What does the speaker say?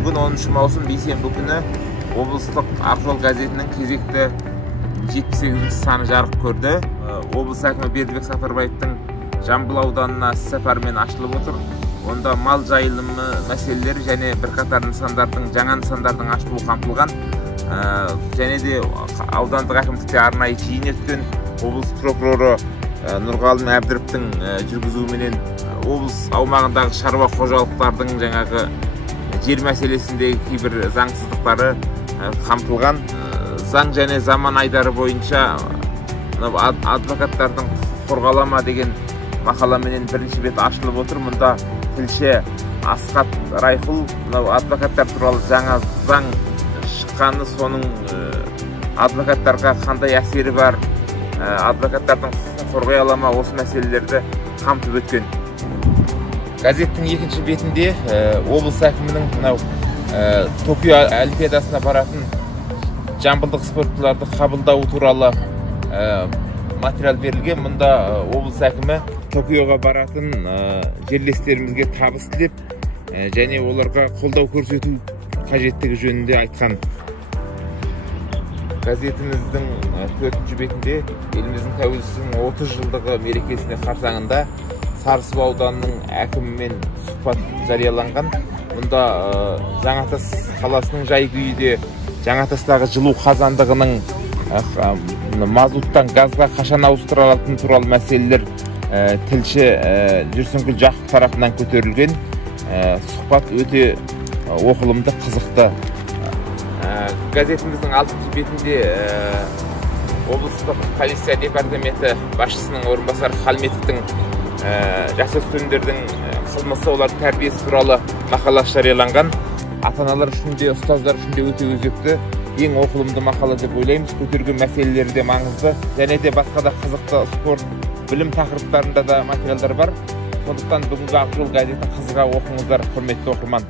Бүгін 10 маусым бейсенбі күні облыстық Ақжол газетінің кезекті 78 саны жарық көрді. Облыс әкімі Бердібек Сапарбаевтың Жамбыл ауданына іс-сапармен ашылып отыр. Онда мал жайылымы мәселелері және бірқатар нысандардың, жаңа нысандардың ашылуы қамтылған. Және де аудандық әкімдікте арнайы жиын өткен. Облыс прокуроры Нұрғалым Әбдіровтің жүргізуіменен облыс аумағындағы шаруа қожалықтардың жаңағы жер мәселесіндегі кейбір заңсыздықтары қамтылған. Заң және заман айдары бойынша адвокаттардың қорғалама деген мақаламенен бірінші бет ашылып отыр. Мұнда тілші Асқат Райқұл адвокаттар туралы жаңа заң шыққаны, соның адвокаттарға қандай әсері бар, адвокаттардың құқығын қорғай ала ма, осы мәселелерді қамтып өткен. Газеттің екінші бетінде облыс әкімінің Токио олимпиадасына баратын жамбылдық спортшыларды қабылдауы туралы материал берілген. Мұнда облыс әкімі Токиоға баратын жерлестерімізге табыс тілеп, және оларға қолдау көрсету қажеттігі жөнінде айтқан. Газетіміздің 4-ші бетінде еліміздің тәуелсіздігінің 30 жылдығы мерекесіне қарсаңында Сарысу ауданының әкімімен сұхбат жарияланған. Мұнда Жаңатас қаласының жай-күйінде Жаңатастағы жылу қазандығының мазуттан газға қашан ауыстырылатыны туралы мәселелер тілші Жүрсінкүл Жақып тарапынан көтерілген. Сұхбат өте оқылымды, қызықты. Газетіміздің 6-ші бетінде облыстық полиция департаменті басшысының орынбасары Халметовтің жасөспірімдердің қылмысы, олар тәрбиесі туралы мақала жарияланған. Ата-аналар үшін де, ұстаздар үшін де өте өзекті, ең оқылымды мақала деп ойлаймыз. Көтерген мәселелері де маңызды, және де басқа да қызықты спорт, білім тақырыптарында да материалдар бар. Сондықтан бүгінгі Ақжол газетін қызыға оқыңыздар, құрметті оқырман.